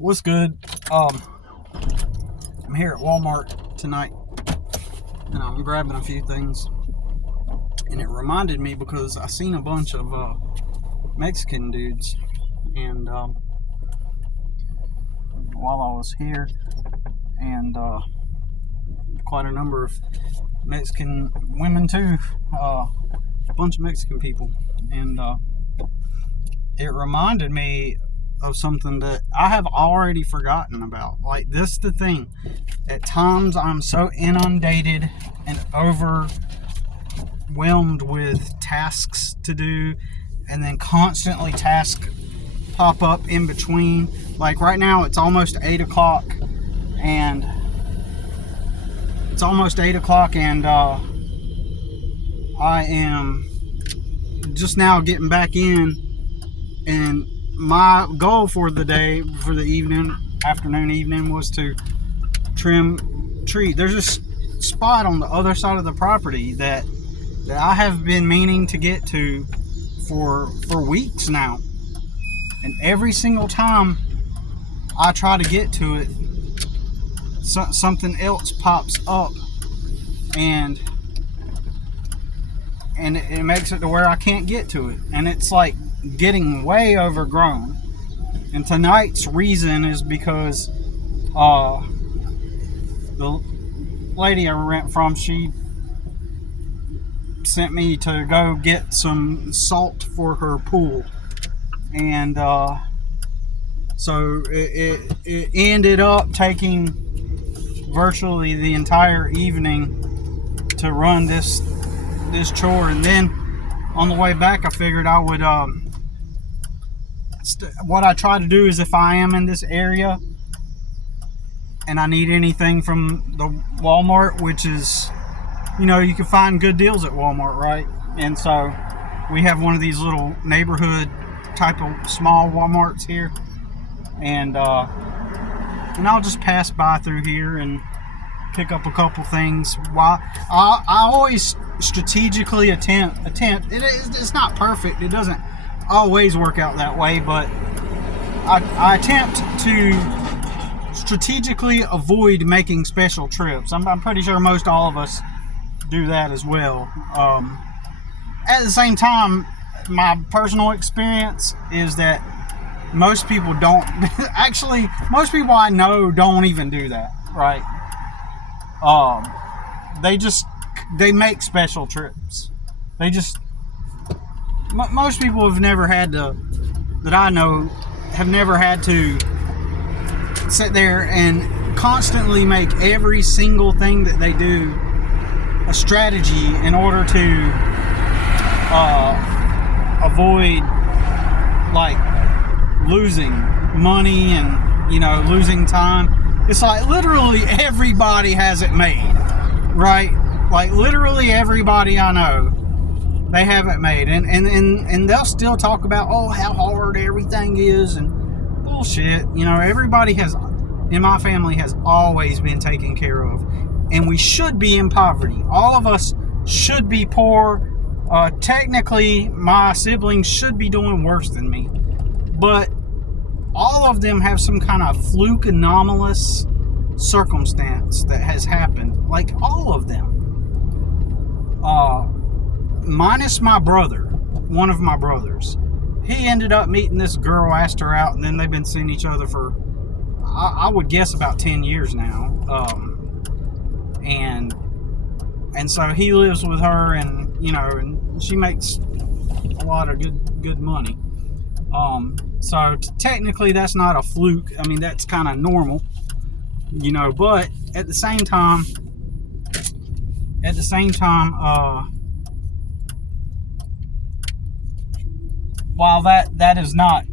What's good? I'm here at Walmart tonight, and I'm grabbing a few things. And it reminded me because I seen a bunch of Mexican dudes, and while I was here, and quite a number of Mexican women too, a bunch of Mexican people, and it reminded me of something that I have already forgotten about. Like, this is the thing. At times I'm so inundated and overwhelmed with tasks to do, and then constantly tasks pop up in between. Like right now it's almost 8 o'clock, and I am just now getting back in, and my goal for the day, for the afternoon, was to trim trees. There's a spot on the other side of the property that I have been meaning to get to for weeks now, and every single time I try to get to it, something else pops up, and it makes it to where I can't get to it, and it's like getting way overgrown. And tonight's reason is because the lady I rent from, she sent me to go get some salt for her pool, and so it ended up taking virtually the entire evening to run this chore. And then on the way back, I figured I would what I try to do is, if I am in this area and I need anything from the Walmart, which is, you know, you can find good deals at Walmart, right? And so we have one of these little neighborhood type of small Walmarts here, and I'll just pass by through here and pick up a couple things. While I always strategically attempt it's not perfect, it doesn't always work out that way, but I attempt to strategically avoid making special trips. I'm pretty sure most all of us do that as well. At the same time, my personal experience is that most people don't actually, most people I know don't even do that, right? They make special trips. Most people have never had to, that I know, have never had to sit there and constantly make every single thing that they do a strategy in order to avoid, like, losing money and, you know, losing time. It's like literally everybody has it made, right? Like literally everybody I know, they have it made, and they'll still talk about, oh, how hard everything is and bullshit. You know, everybody has, in my family, has always been taken care of, and we should be in poverty. All of us should be poor. Technically, my siblings should be doing worse than me, but all of them have some kind of fluke, anomalous circumstance that has happened. Like, all of them. Minus my brother, one of my brothers. He ended up meeting this girl, asked her out, and then they've been seeing each other for, I would guess, about 10 years now. And so he lives with her, and, you know, and she makes a lot of good money. So technically that's not a fluke. I mean, that's kind of normal, you know, but at the same time, while that is not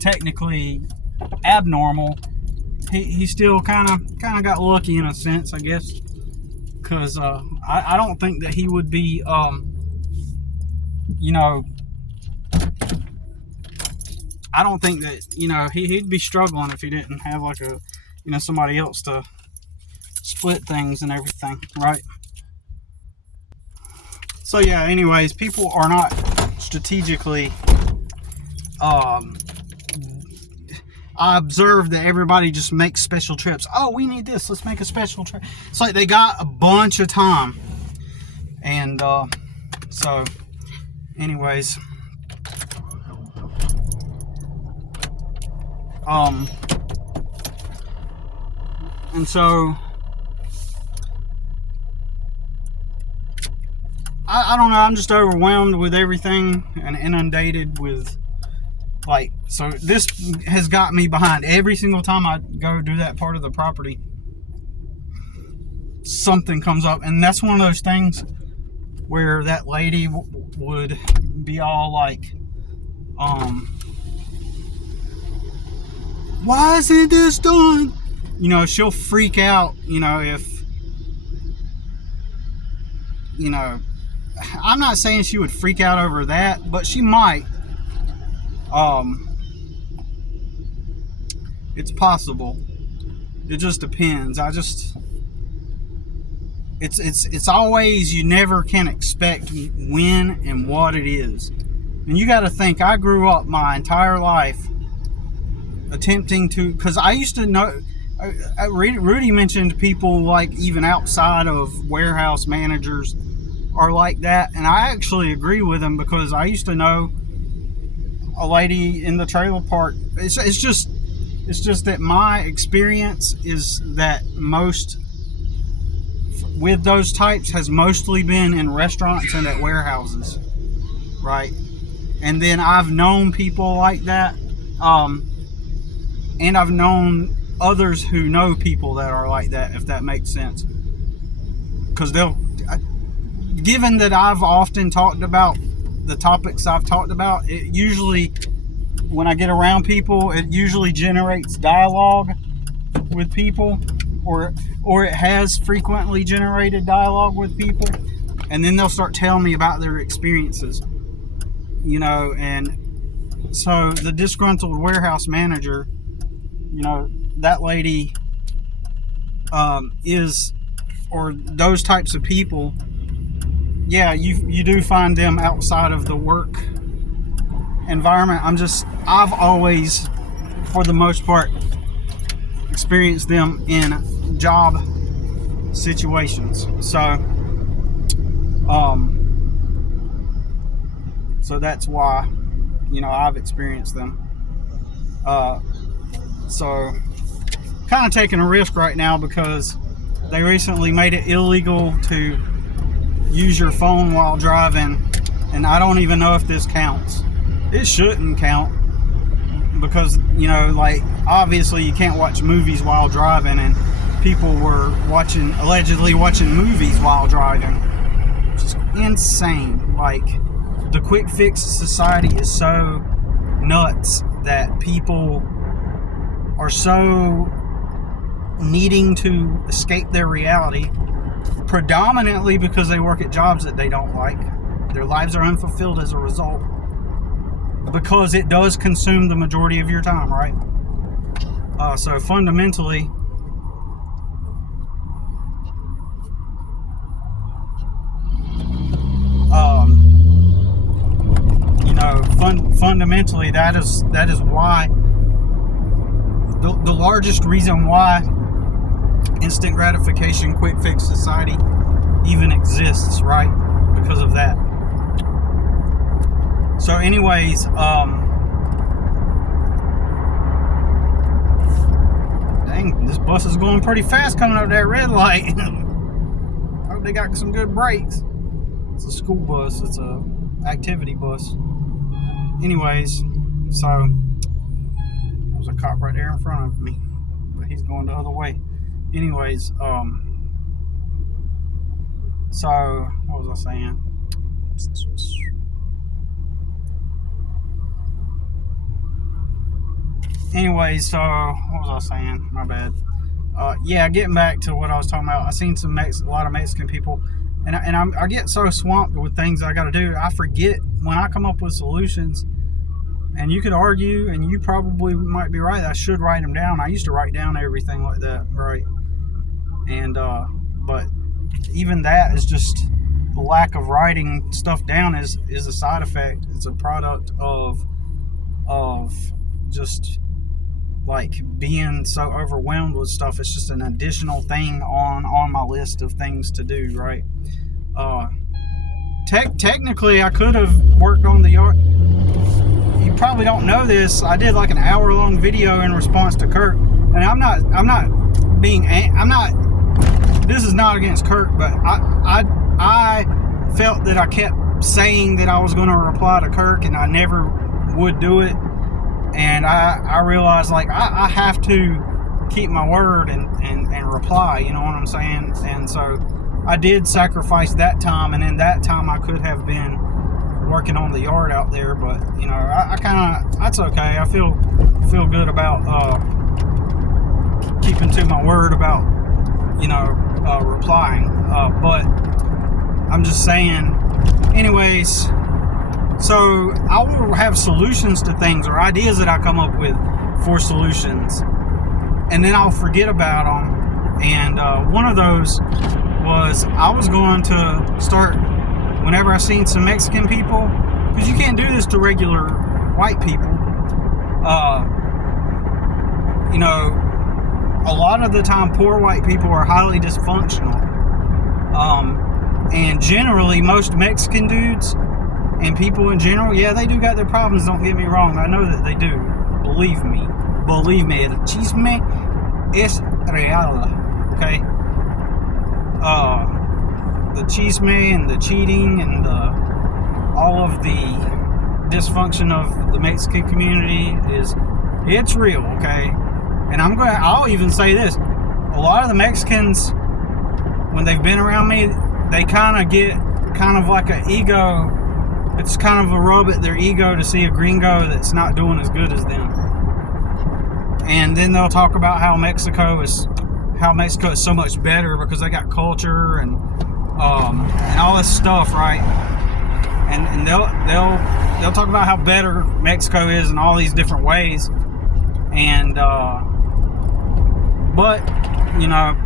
technically abnormal, he still kind of got lucky in a sense, I guess, because I don't think that he would be, you know, I don't think that, you know, he'd be struggling if he didn't have, like, a, you know, somebody else to split things and everything, right? So yeah, anyways, people are not strategically I observed that everybody just makes special trips. Oh, we need this. Let's make a special trip. It's like they got a bunch of time. And so, anyways, and so I don't know, I'm just overwhelmed with everything and inundated with, like, so this has got me behind. Every single time I go do that part of the property, something comes up, and that's one of those things where that lady would be all like, why isn't this done? You know, she'll freak out, you know, if, you know, I'm not saying she would freak out over that, but she might. It's possible. It just depends. It's always, you never can expect when and what it is. And you got to think, I grew up my entire life attempting to, because I used to know, Rudy mentioned people like even outside of warehouse managers are like that, and I actually agree with him, because I used to know a lady in the trailer park. It's just that my experience is that most with those types has mostly been in restaurants and at warehouses, right? And then I've known people like that, and I've known others who know people that are like that, if that makes sense. Because given that I've often talked about the topics I've talked about, it usually, when I get around people, it usually generates dialogue with people, or it has frequently generated dialogue with people, and then they'll start telling me about their experiences, you know. And so the disgruntled warehouse manager, you know, that lady is, or those types of people, yeah, you do find them outside of the work environment. I've always, for the most part, experienced them in job situations. So that's why, you know, I've experienced them. So kind of taking a risk right now, because they recently made it illegal to use your phone while driving, and I don't even know if this counts. It shouldn't count, because, you know, like, obviously you can't watch movies while driving, and people were allegedly watching movies while driving, which is insane. Like, the quick fix society is so nuts that people are so needing to escape their reality, predominantly because they work at jobs that they don't like. Their lives are unfulfilled as a result, because it does consume the majority of your time, right? So fundamentally, you know, fundamentally, that is why the largest reason why instant gratification, quick fix society even exists, right? Because of that. So anyways, dang, this bus is going pretty fast coming up that red light. I hope they got some good brakes. It's a school bus. It's a activity bus. Anyways, so there's a cop right there in front of me, but he's going the other way. Anyways, so what was I saying? Anyways, so what was I saying? My bad. Yeah, getting back to what I was talking about. I seen a lot of Mexican people, and I get so swamped with things I got to do. I forget when I come up with solutions. And you could argue, and you probably might be right, I should write them down. I used to write down everything like that, right? And but even that is just, the lack of writing stuff down is a side effect. It's a product of just like being so overwhelmed with stuff. It's just an additional thing on my list of things to do, right? Technically, I could have worked on the yard. You probably don't know this. I did like an hour-long video in response to Kirk, and I'm not this is not against Kirk, but I felt that I kept saying that I was going to reply to Kirk, and I never would do it. And I realized, like, I have to keep my word and reply, you know what I'm saying? And so I did sacrifice that time, and in that time I could have been working on the yard out there, but, you know, I kind of, that's okay. I feel good about keeping to my word about, you know, replying, but I'm just saying, anyways. So I will have solutions to things, or ideas that I come up with for solutions, and then I'll forget about them. And one of those was I was going to start, whenever I seen some Mexican people, because you can't do this to regular white people. You know, a lot of the time poor white people are highly dysfunctional. And generally most Mexican dudes and people in general, yeah, they do got their problems, don't get me wrong. I know that they do. Believe me. El chisme es real. Okay? The chisme and the cheating and all of the dysfunction of the Mexican community it's real, okay? And I'll even say this. A lot of the Mexicans, when they've been around me, they kind of get kind of like an ego. It's kind of a rub at their ego to see a gringo that's not doing as good as them. And then they'll talk about how Mexico is so much better because they got culture and all this stuff, right? And they'll talk about how better Mexico is in all these different ways. And but, you know,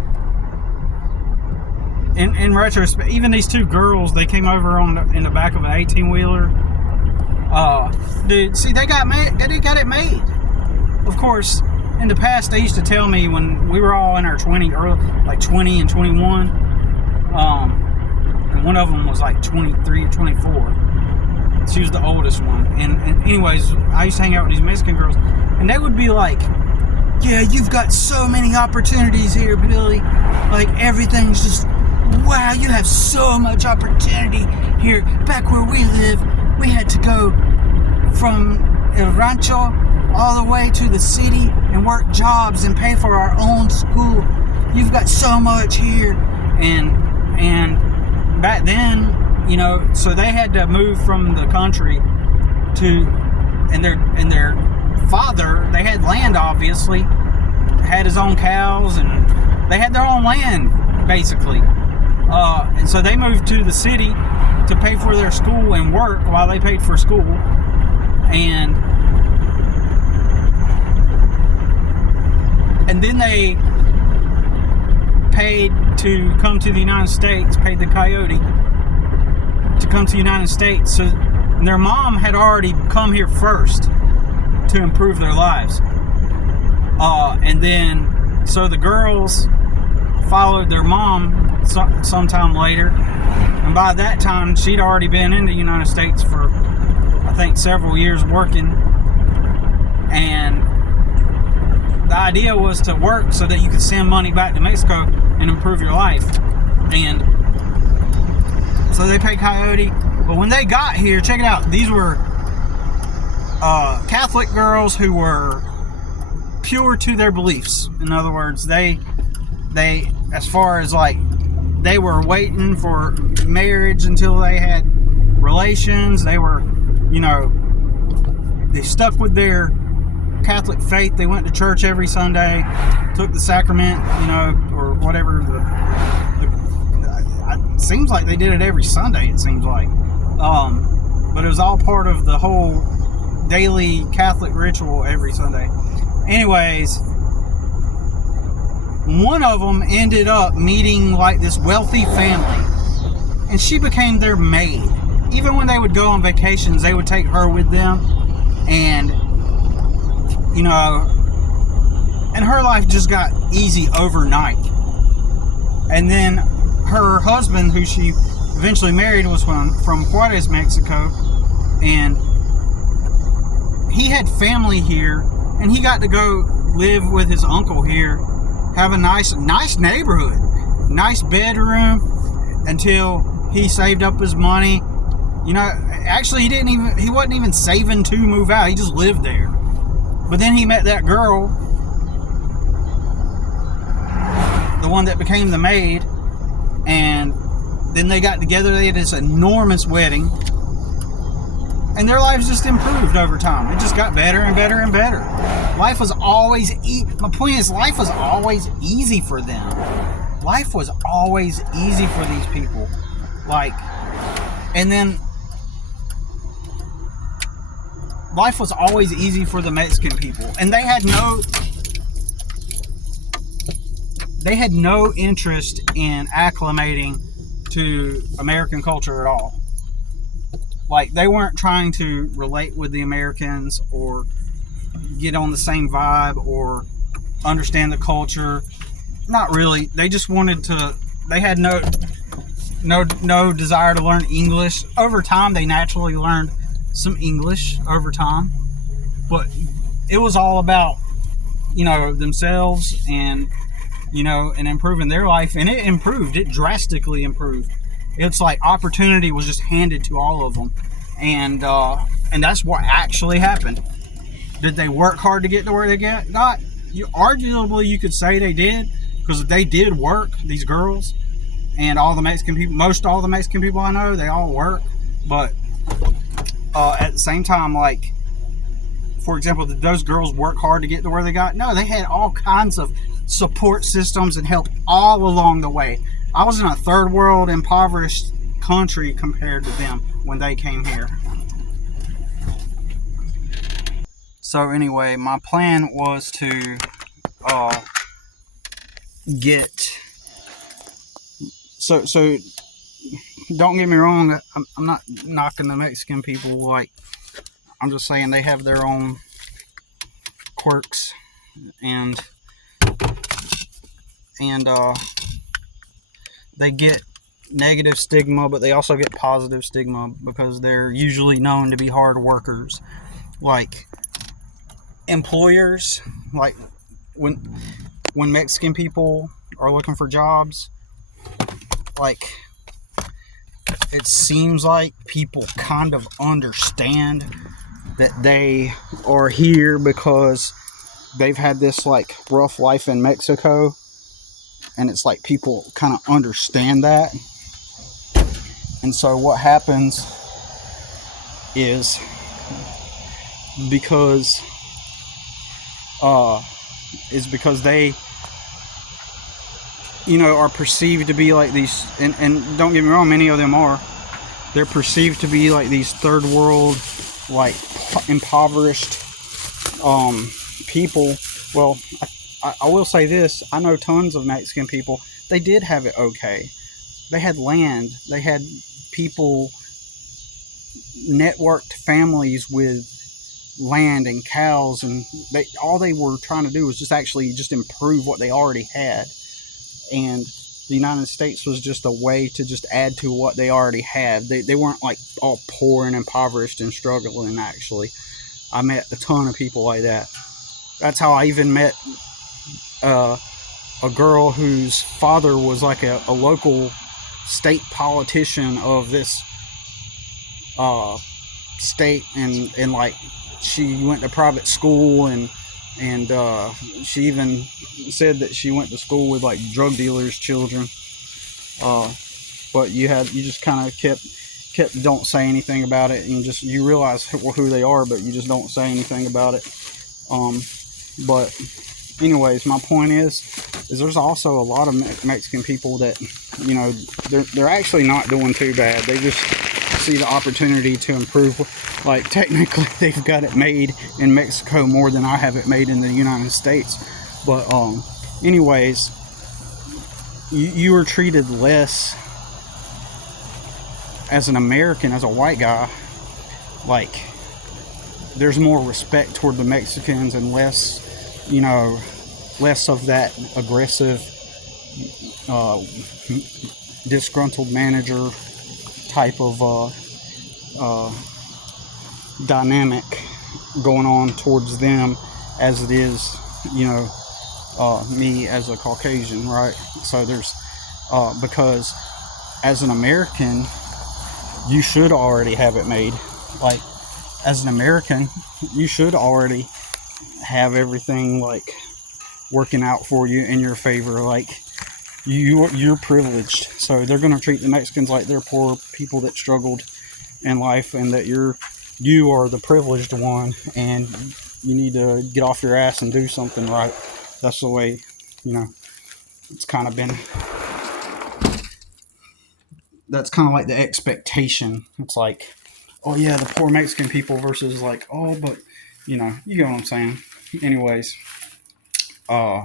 in retrospect, even these two girls, they came over in the back of an 18-wheeler. Dude, see, they got it made. Of course, in the past, they used to tell me when we were all in our 20 and 21. And one of them was like 23 or 24. She was the oldest one. And anyways, I used to hang out with these Mexican girls, and they would be like, yeah, you've got so many opportunities here, Billy. Like, everything's just, wow, you have so much opportunity here. Back where we live, we had to go from El Rancho all the way to the city and work jobs and pay for our own school. You've got so much here. And back then, you know, so they had to move from the country to, and their father, they had land, obviously, had his own cows, and they had their own land, basically. And so they moved to the city to pay for their school and work while they paid for school. And then they paid to come to the United States, paid the Coyote to come to the United States. So their mom had already come here first to improve their lives. And then, so the girls followed their mom sometime later. And by that time, she'd already been in the United States for, I think, several years working. And the idea was to work so that you could send money back to Mexico and improve your life. And so they paid Coyote. But when they got here, check it out. These were Catholic girls who were pure to their beliefs. In other words, they as far as like, they were waiting for marriage until they had relations. They were, you know, they stuck with their Catholic faith. They went to church every Sunday, took the sacrament, you know, or whatever. It seems like they did it every Sunday, it seems like. But it was all part of the whole daily Catholic ritual every Sunday. Anyways, one of them ended up meeting like this wealthy family, and she became their maid. Even when they would go on vacations, they would take her with them. And, you know, her life just got easy overnight. And then her husband, who she eventually married, was from Juarez, Mexico, and he had family here, and he got to go live with his uncle here, have a nice neighborhood, nice bedroom, until he saved up his money. You know, actually he wasn't even saving to move out. He just lived there. But then he met that girl, the one that became the maid, and then they got together. They had this enormous wedding, and their lives just improved over time. It just got better and better and better. Life was always my point is, life was always easy for them. Life was always easy for these people. And then life was always easy for the Mexican people, and they had no interest in acclimating to American culture at all. They weren't trying to relate with the Americans or get on the same vibe or understand the culture. Not really. They just wanted to. They had no desire to learn English. Over time, they naturally learned some English over time, but it was all about, themselves and, and improving their life. And it improved. It drastically improved. It's like opportunity was just handed to all of them, and that's what actually happened. Did they work hard to get to where they got? Not. Arguably, you could say they did, because they did work. These girls and all the Mexican people, all the Mexican people I know, they all work. But at the same time, for example, did those girls work hard to get to where they got? No, they had all kinds of support systems and help all along the way. I was in a third world impoverished country compared to them when they came here. So anyway, my plan was to so don't get me wrong, I'm not knocking the Mexican people. I'm just saying they have their own quirks, and they get negative stigma, but they also get positive stigma because they're usually known to be hard workers. Employers, when Mexican people are looking for jobs, it seems like people kind of understand that they are here because they've had this rough life in Mexico, and it's people kind of understand that. And so what happens is, because they are perceived to be these, and don't get me wrong, many of them are, they're perceived to be these third world, impoverished people. Well, I will say this, I know tons of Mexican people, they did have it okay. They had land, they had people, networked families with land and cows, and all they were trying to do was just improve what they already had. And the United States was just a way to just add to what they already had. They weren't all poor and impoverished and struggling. Actually, I met a ton of people like that. That's how I even met a girl whose father was a local state politician of this state, and she went to private school, and she even said that she went to school with drug dealers' children. But you just kind of kept don't say anything about it, and you realize who they are, but you just don't say anything about it. But anyways, my point is there's also a lot of Mexican people that they're actually not doing too bad. They just see the opportunity to improve. Technically they've got it made in Mexico more than I have it made in the United States. But anyways, you were treated less as an American, as a white guy. There's more respect toward the Mexicans and less, less of that aggressive, uh, disgruntled manager type of uh, dynamic going on towards them as it is, you know, me as a Caucasian, right? So there's because as an American, you should already have it made. Like, as an American, you should already have everything like working out for you in your favor. Like, you're privileged, so they're going to treat the Mexicans like they're poor people that struggled in life, and that you are the privileged one, and you need to get off your ass and do something right. That's the way, you know, it's kind of been. That's kind of like the expectation. It's like, oh yeah, the poor Mexican people versus like, oh, but you know, you get what I'm saying. Anyways, uh,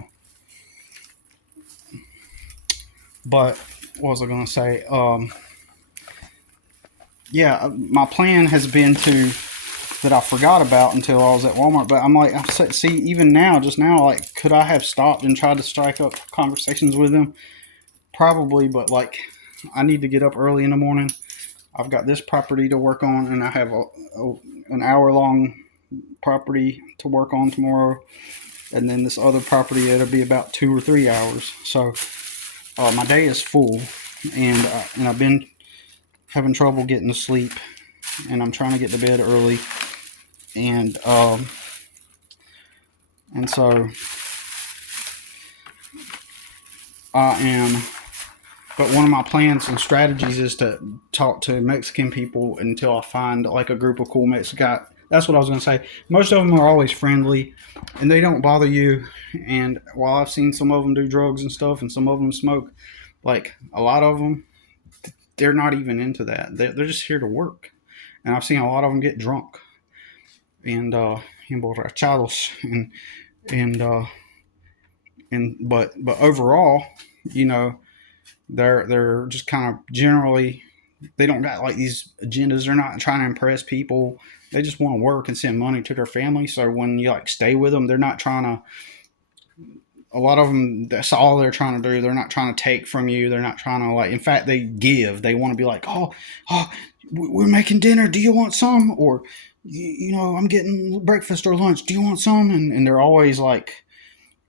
but what was I gonna say? Yeah, my plan has been to that I forgot about until I was at Walmart. But I'm like, see, even now, just now, like, could I have stopped and tried to strike up conversations with them? Probably, but like, I need to get up early in the morning. I've got this property to work on, and I have an hour long property to work on tomorrow, and then this other property it'll be about 2 or 3 hours. So my day is full, and I've been having trouble getting to sleep, and I'm trying to get to bed early, and so I am. But one of my plans and strategies is to talk to Mexican people until I find like a group of cool Mexican. That's what I was going to say. Most of them are always friendly, and they don't bother you. And while I've seen some of them do drugs and stuff, and some of them smoke, like a lot of them, they're not even into that. They're just here to work. And I've seen a lot of them get drunk and emborrachados, and but overall, you know, they're just kind of generally, they don't got like these agendas. They're not trying to impress people. They just want to work and send money to their family. So when you like stay with them, they're not trying to. A lot of them, that's all they're trying to do. They're not trying to take from you. They're not trying to like. In fact, they give. They want to be like, oh, we're making dinner. Do you want some? Or, you know, I'm getting breakfast or lunch. Do you want some? And they're always like,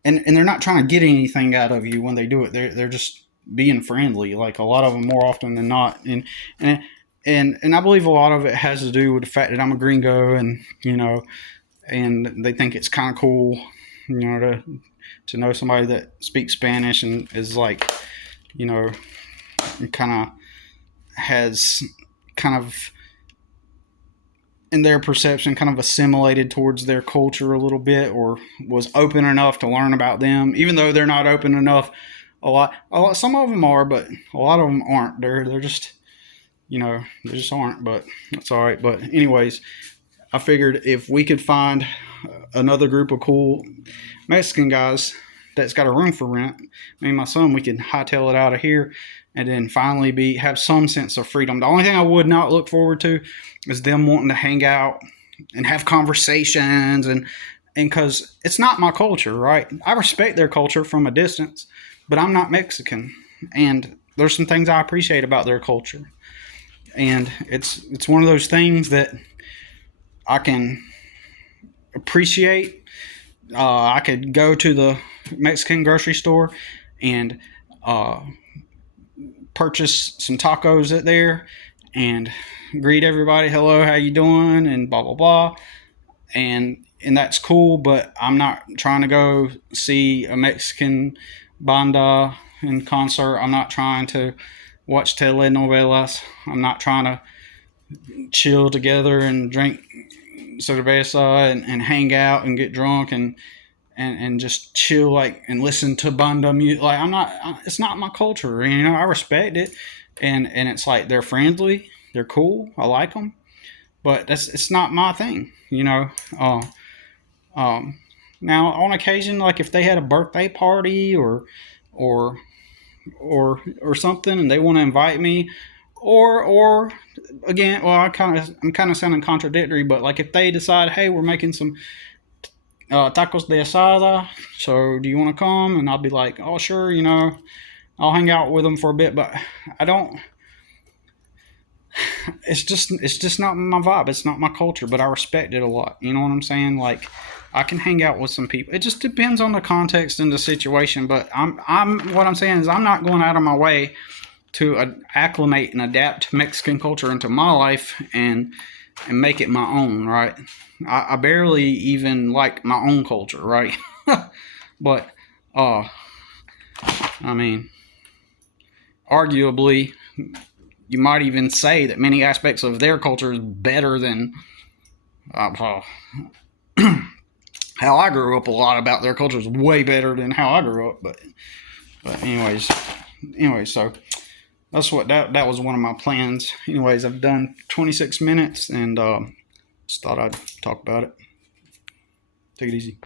and they're not trying to get anything out of you when they do it. They're just being friendly. Like a lot of them, more often than not, and I believe a lot of it has to do with the fact that I'm a gringo, and you know, and they think it's kind of cool, you know, to know somebody that speaks Spanish and is like, you know, kind of has kind of in their perception kind of assimilated towards their culture a little bit, or was open enough to learn about them, even though they're not open enough. Some of them are, but a lot of them aren't. They're just, you know, they just aren't. But that's all right. But anyways, I figured if we could find another group of cool Mexican guys that's got a room for rent, me and my son, we could hightail it out of here, and then finally have some sense of freedom. The only thing I would not look forward to is them wanting to hang out and have conversations, and because it's not my culture, right? I respect their culture from a distance, but I'm not Mexican, and there's some things I appreciate about their culture, and it's one of those things that I can appreciate. I could go to the Mexican grocery store and purchase some tacos at there and greet everybody, hello, how you doing, and blah blah blah, and that's cool. But I'm not trying to go see a Mexican banda in concert. I'm not trying to watch telenovelas. I'm not trying to chill together and drink cerveza and hang out and get drunk and just chill, like, and listen to banda music. Like, it's not my culture, you know. I respect it, and it's like they're friendly, they're cool, I like them, but it's not my thing, you know. Now on occasion, like if they had a birthday party or something, and they want to invite me, or again, well, I'm kind of sounding contradictory, but like if they decide, hey, we're making some tacos de asada. So do you want to come? And I'll be like, oh sure, I'll hang out with them for a bit, but I don't. It's just not my vibe. It's not my culture, but I respect it a lot. You know what I'm saying? Like, I can hang out with some people. It just depends on the context and the situation. But what I'm saying is I'm not going out of my way to acclimate and adapt Mexican culture into my life and make it my own, right? I barely even like my own culture, right? But I mean, arguably, you might even say that many aspects of their culture is better than how I grew up. A lot about their culture is way better than how I grew up. But anyways, so that's what that was one of my plans. Anyways, I've done 26 minutes and just thought I'd talk about it. Take it easy.